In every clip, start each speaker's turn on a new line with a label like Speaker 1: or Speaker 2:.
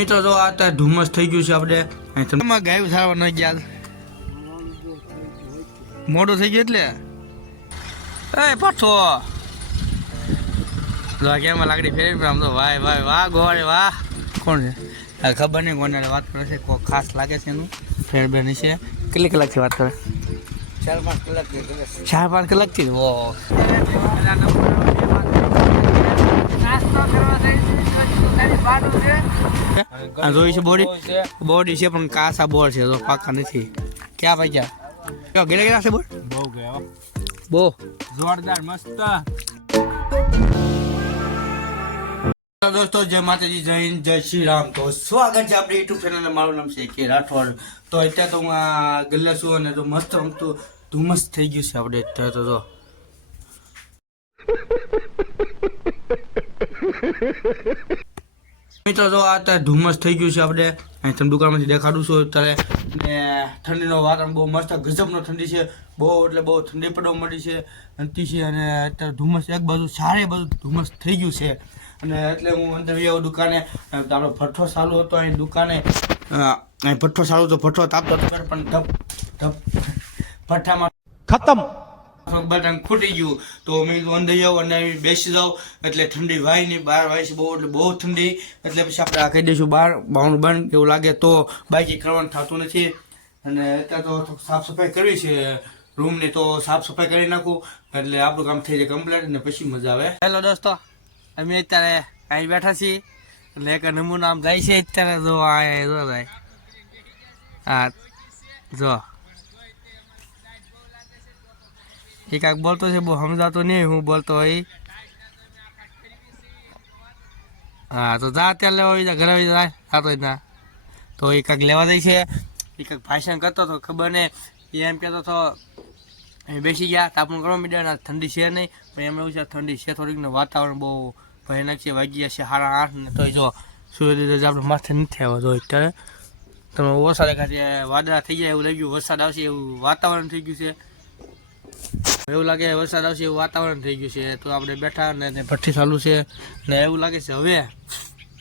Speaker 1: મિત્રો તો આ અત્યારે ધુમ્મસ થઈ ગયું છે આપણે. ગાયું સારવાર નહીં ગયા. મોડું થઈ ગયું એટલે? એ પાછો. કેમાં લાકડી ફેરવી આમ તો વાય વાય વાહ ગોવાળે વાહ. કોણ છે? ખબર નહીં કોને વાત કરે છે. કોઈ ખાસ લાગે છે એનું? ફેર બેન છે કેટલી કલાકથી વાત કરે?
Speaker 2: ચાર પાંચ કલાકથી
Speaker 1: ચાર પાંચ કલાકથી? ઓ આ જોઈ છે બોડી? બોડી છે પણ કાસા બોર છે તો પાકા નથી. ક્યાં ભાઈ ક્યાં ગેલા ગેલા છે બોર
Speaker 2: બહુ ગયા
Speaker 1: બો
Speaker 2: જોરદાર મસ્ત.
Speaker 1: દોસ્તો જય માતાજી જય હિન્દ જય શ્રી રામ. તો સ્વાગત છે આપણી યુટ્યુબ ચેનલ મારું નામ છે કે રાઠોડ. તો અત્યારે તો હું આ ગલ્લા છું અને તો મસ્ત રમતું ધુમ્મસ થઈ ગયું છે આપણે અત્યારે તો જો. મિત્રો, તો આ અત્યારે ધુમ્મસ થઈ ગયું છે આપણે. અહીં તમને દુકાનમાંથી દેખાડું છું. અત્યારે ને ઠંડીનો વાતાવરણ બહુ મસ્ત ગજબનો ઠંડી છે. બહુ એટલે બહુ ઠંડી પડવા મળી છે અંતી છે અને અત્યારે ધુમ્મસ એક બાજુ સારે બધું ધુમ્મસ થઈ ગયું છે. અને એટલે હું અંદર આવ્યો દુકાને. આપણો ભઠ્ઠો ચાલુ હતો અહીં દુકાને. અહીં ભઠ્ઠો ચાલુ હતો. ભઠ્ઠો તાપતો પણ ધપ ધપ, ભઠ્ઠામાં
Speaker 3: ખતમ.
Speaker 1: બટન ખૂટી ગયું. તો મેં કીધું, અંદર જાઉં અને બેસી જાઉં એટલે ઠંડી વાય નહીં બહાર વાય છે, બહુ એટલે બહુ ઠંડી. એટલે પછી આપણે આ કહી દઈશું બહાર બાઉન્ડ બંધ એવું લાગે તો બાઈકી કરવાનું થતું નથી. અને અત્યારે તો સાફ સફાઈ કરવી છે રૂમની, તો સાફ સફાઈ કરી નાખું. એટલે આપણું કામ થઈ જાય કમ્પ્લીટ ને પછી મજા આવે. હેલો દોસ્તો, અમે અત્યારે અહીં બેઠા છીએ. એટલે એક નમૂનો આમ જાય છે અત્યારે. જો આ જો જાય હા, જો. એ કાંઈક બોલતો છે, બહુ સમજાતો નહીં, હું બોલતો હોય. હા, તો જા ત્યાં લેવા આવી જા, ઘરે આવી જાય જાતો જ ના તો એ કાંઈક લેવા દઈ છે. એ કાંઈક ભાષણ કરતો હતો, ખબર ને એ એમ કહેતો હતો એ બેસી ગયા તાપણું કરવા મીડિયા ઠંડી છે નહીં. પણ એમ એવું છે, ઠંડી છે, થોડીક ને વાતાવરણ બહુ ભયાનક છે વાગી ગયા છે, સાડા આઠ ને તોય જો સૂર્યદેવ આપણે માથે નથી આવ્યો તો અત્યારે. તમે વરસાદ ખાતે વાદળા થઈ જાય એવું લાગ્યું, વરસાદ આવશે એવું વાતાવરણ થઈ ગયું છે. એવું લાગે વરસાદ આવશે એવું વાતાવરણ થઈ ગયું છે. તો આપણે બેઠા ને ભઠ્ઠી ચાલુ છે. ને એવું લાગે છે હવે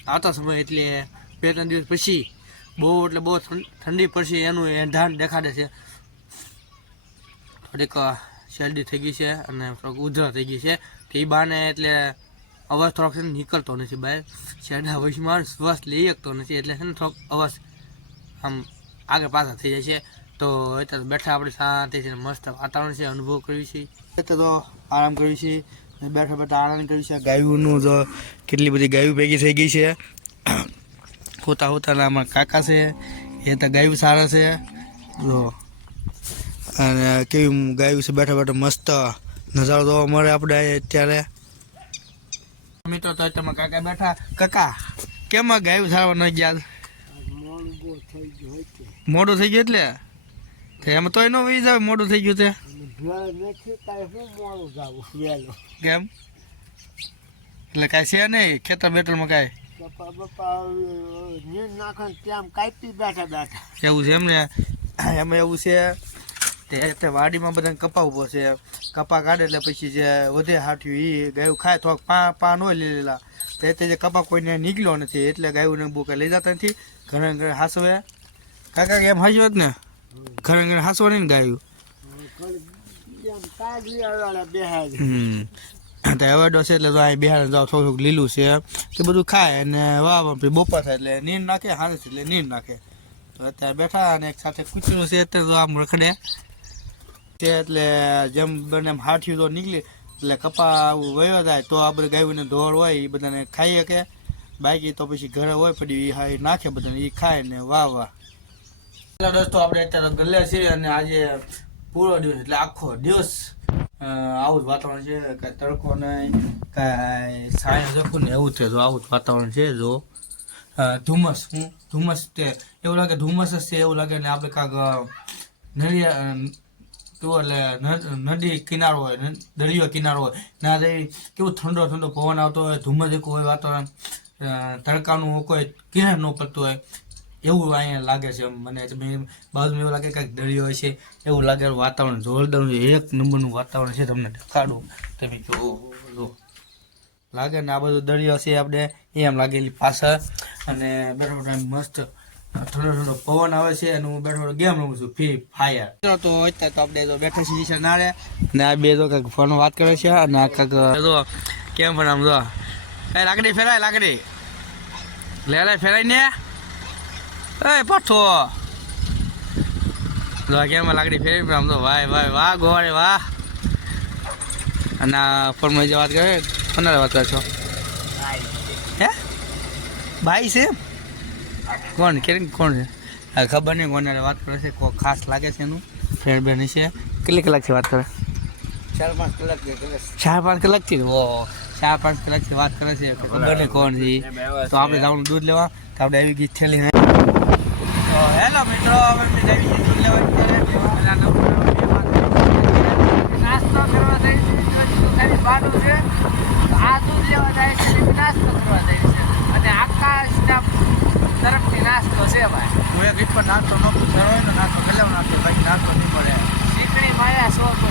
Speaker 1: આવતા સમય એટલે બે ત્રણ દિવસ પછી બહુ એટલે બહુ ઠંડી પડશે એનું એંધાણ દેખાડે છે. થોડીક શરદી થઈ ગઈ છે અને થોડુંક ઉધરા થઈ ગઈ છે. એ બાને એટલે અવાજ થોડોક છે નીકળતો નથી બહાર. શરદા વૈશ્વાન શ્વાસ લઈ શકતો નથી એટલે છે ને થોડોક અવાજ આમ આગળ પાછા થઈ જાય છે. તો અત્યારે બેઠા આપણે શાંતિ છે મસ્ત વાતાવરણ છે, અનુભવ કરવી છે. અત્યારે તો આરામ કર્યું છે. બેઠા બેઠા આરામ કર્યું છે. ગાયુંનું તો કેટલી બધી ગાયું ભેગી થઈ ગઈ છે. હોતા હોતાના અમારા કાકા છે. એ તો ગાયું સારા છે. જો. અને કેવી ગાયું છે બેઠા બેઠા મસ્ત નજારો જોવા મળે આપણે અત્યારે. મિત્રો તો તમે કાકા બેઠા. કાકા, કેમાં ગાયું સારવાર નહીં ગયા? મોડું થઈ ગયું એટલે? એમ તો એનો વી જાવ મોડું થઈ ગયું તે. કેમ? એટલે કાંઈ છે નહીં ખેતર બેટરમાં કાંઈ? એવું છે એમને? એમાં એવું છે તે વાડીમાં બધાને કપા ઊભો છે. કપા કાઢે એટલે પછી જે વધે હાટ્યું એ ગાયું ખાય થોડોક પા પા ન લીધેલા તે તે જે કપા કોઈને નીકળ્યો નથી એટલે ગાયું બહુ કંઈ લઈ જતા નથી. ઘણા ઘણા હાસવે. કાકા એમ હાજ્યો જ ને ઘરે ઘરે હાસવા ને ગાયું? તો હવે ડોસે એટલે તો અહીં બિહાર જાવ થોડું થોડુંક લીલું છે તે બધું ખાય અને વાહ પછી બપોર થાય એટલે નીંદ નાખે, હારે એટલે નીંદ નાખે. અત્યારે બેઠા અને એક સાથે કૂતરું છે, અત્યારે તો આમ રખડે. છે એટલે જેમ બને એમ હાથિયું તો નીકળી. એટલે કપા વયો જાય તો આપણે ને ઢોર હોય, એ બધાને ખાઈ શકે. બાકી તો પછી ઘરે હોય હા નાખે બધાને, એ ખાય ને વાહ વાહ હેલો દોસ્તો, આપણે અત્યારે ગલ્લે છીએ અને આજે પૂરો દિવસ, એટલે આખો દિવસ આવું જ વાતાવરણ છે. કાંઈ તડકો નહીં, કાંઈ સાયન્સ જખું ને એવું છે જો આવું જ વાતાવરણ છે, જો. ધુમ્મસ, હું ધુમ્મસ તે, એવું લાગે ધુમ્મસ છે, એવું લાગે ને આપણે કાંક નળિયા કેવું એટલે નદી કિનારો હોય દરિયો કિનારો હોય ના જઈ કેવું ઠંડો ઠંડો પવન આવતો હોય, ધુમ્મસ એક હોય વાતાવરણ તડકાનું કોઈ કિરણ ન પડતું હોય. એવું અહીંયા લાગે છે મને બાજુમાં એવું લાગે કાંઈક દરિયો છે. એવું લાગે વાતાવરણ જોરદાર એક નંબરનું વાતાવરણ છે તમને દેખાડું. તમે જો લાગે ને આ બધો દરિયો છે આપણે. એમ લાગેલી પાછળ. અને બેઠો મસ્ત ઠંડો ઠંડો પવન આવે છે અને હું બેઠો ગેમ રમું છું. ફ્રી ફાયર તો અત્યારે તો આપણે તો બેઠા છીએ છે નારે ને આ બે તો કાંઈક ફોન વાત કરે છે અને આ કાંક કેમ પણ આમ જો. એ લાકડી ફેરાય, લાકડી. લે, ફેરાય ને. એ આ કેમ લાકડી ફેરવી આમ તો વાહ ભાઈ વાહ ગોળે વાહ. અને ફોનમાં જે વાત કરે કોના વાત કરો છો. હે? ભાઈ છે કોણ કે કોણ છે? ખબર નહીં કોને વાત કરે છે કોઈ ખાસ લાગે છે એનું? ફેર બેન છે. કેટલી કલાકથી વાત કરે?
Speaker 2: ચાર પાંચ કલાક છે.
Speaker 1: ચાર પાંચ કલાકથી ઓ ચાર પાંચ કલાકથી વાત કરે છે. ખબર નહીં કોણ છે તો આપણે જવાનું દૂધ લેવા તો આપણે આવી ગઈ થેલી હેલો મિત્રો હવે.
Speaker 2: નાસ્તો કરવા જાય છે ખાલી બાનું છે. આ દૂધ લેવા જાય છે નાસ્તો કરવા જાય છે. અને આકાશના તરફથી નાસ્તો છે ભાઈ.
Speaker 1: હું એક પણ નાસ્તો ન હોય ને નાસ્તો લેવાનો આપણે બાકી નાસ્તો નહીં પડે.
Speaker 2: શીકડી માયા સો તો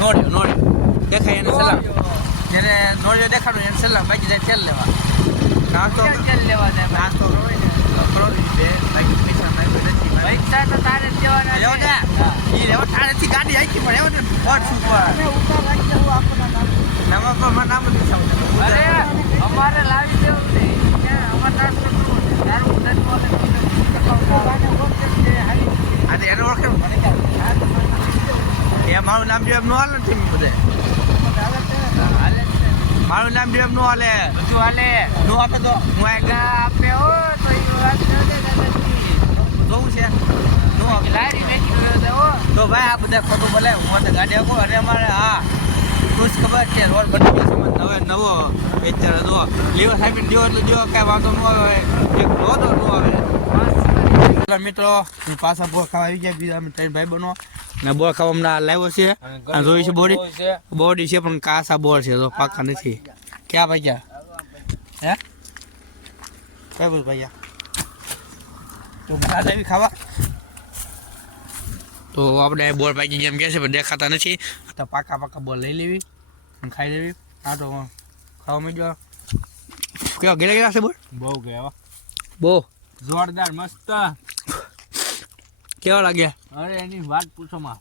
Speaker 1: નોડ્યો નોડ્યો દેખાય એને સલામ જેને નોડ્યો દેખાડો એને સલામ બાકી જાય તેલ લેવા. નાસ્તો
Speaker 2: તેલ લેવા જાય ભાઈ?
Speaker 1: નાસ્તો હોય ને. જ નથી
Speaker 2: જ
Speaker 1: ગાડી આખી પડે એવો ને વોટ
Speaker 2: આપણા નામ.
Speaker 1: નથી
Speaker 2: અમારે લાવી દેવું નહીં અમારે.
Speaker 1: આજે એને ઓળખે મને ક્યાં એ મારું નામ જેમ નો હાલે ને બધે
Speaker 2: જ.
Speaker 1: મારું નામ જેમ નો હાલે.
Speaker 2: બધું હાલે?
Speaker 1: નો આપે તો? હું આ
Speaker 2: ગા આપે હો તો ઈ વાત ન દે.
Speaker 1: જોવું છે. નો તો ભાઈ આ બધા ખોટું બોલે હું તો ગાડી આપું અને અમારે હા. ખુશ ખબર છે રોડ બની ગયો છે હવે નવો વેચાર હતો. લીવર સાહેબ જો એટલે જો કાંઈ વાંધો ન આવે. એક તો ન આવે. મિત્રો પાછા ભોખા આવી ગયા બીજા અમે ત્રણ ભાઈ બનો ને બોર ખાવા હમણાં લાવ્યો છે. આ જોઈ છે બોડી બોડી છે. પણ કાસા બોર છે તો પાકા નથી. ક્યાં ભાઈ હે? કઈ બોલ ભાઈ તો બધા આવી ખાવા. તો આપણે બોર પાકી જેમ કહે છે પણ દેખાતા નથી. તો પાકા પાકા બોર લઈ લેવી અને ખાઈ લેવી. હા તો ખાવા માંડ્યો. કેવા ગેલા ગેલા છે બોર?
Speaker 2: બહુ ગયા
Speaker 1: બહુ.
Speaker 2: જોરદાર મસ્ત.
Speaker 1: કેવા લાગ્યા?
Speaker 2: અરે એની વાત પૂછો માં.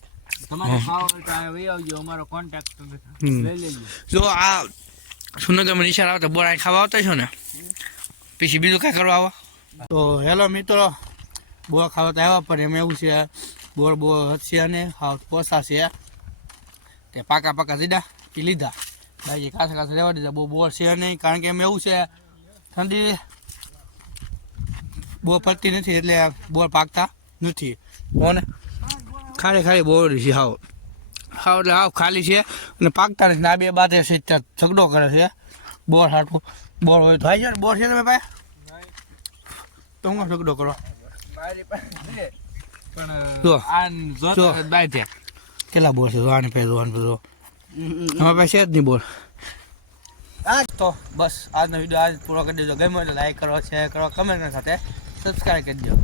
Speaker 2: તમારે ખાવા હોય આ વહી આવજો અમારો કોન્ટેક્ટ
Speaker 1: હમ.
Speaker 2: લઈ લેજો.
Speaker 1: જો આ સુનગરમાં નિશાળ આવતા બોર ખાવા આવતા છો ને? પછી બીજું કાંઈ કરવા આવો? તો હેલો મિત્રો બોર ખાવા તો આવ્યા પણ એમાં એવું છે બોર બોર હશે અને હાવ પોસા છે તે પાકા પાકા દીધા એ લીધા. બાકી કાસા કાસા રહેવા દીધા. બહુ બોર છે નહીં કારણ કે એમ એવું છે ઠંડી બોર પડતી નથી એટલે બોર પાકતા નથી. કોને? ખાલી ખાલી બોર છે હાવ. હાવ એટલે હાવ ખાલી છે. અને પાકતા નથી આ બે બાતે છે ત્યાં ઝઘડો કરે છે. બોર હાટું. બોર હોય તો છે ને બોર છે તમે ભાઈ તો હું ઝઘડો કરો?
Speaker 2: આ
Speaker 1: કેટલા બોર છે? આની પે જોવાને પે જો. અમારી પાસે જ નહીં બોર. તો. બસ, આજનો વીડિયો આજ પૂરો કરી દેજો. ગમ્યો લાઈક કરો શેર કરો કમેન્ટ સાથે. સબસ્ક્રાઈબ કરી દો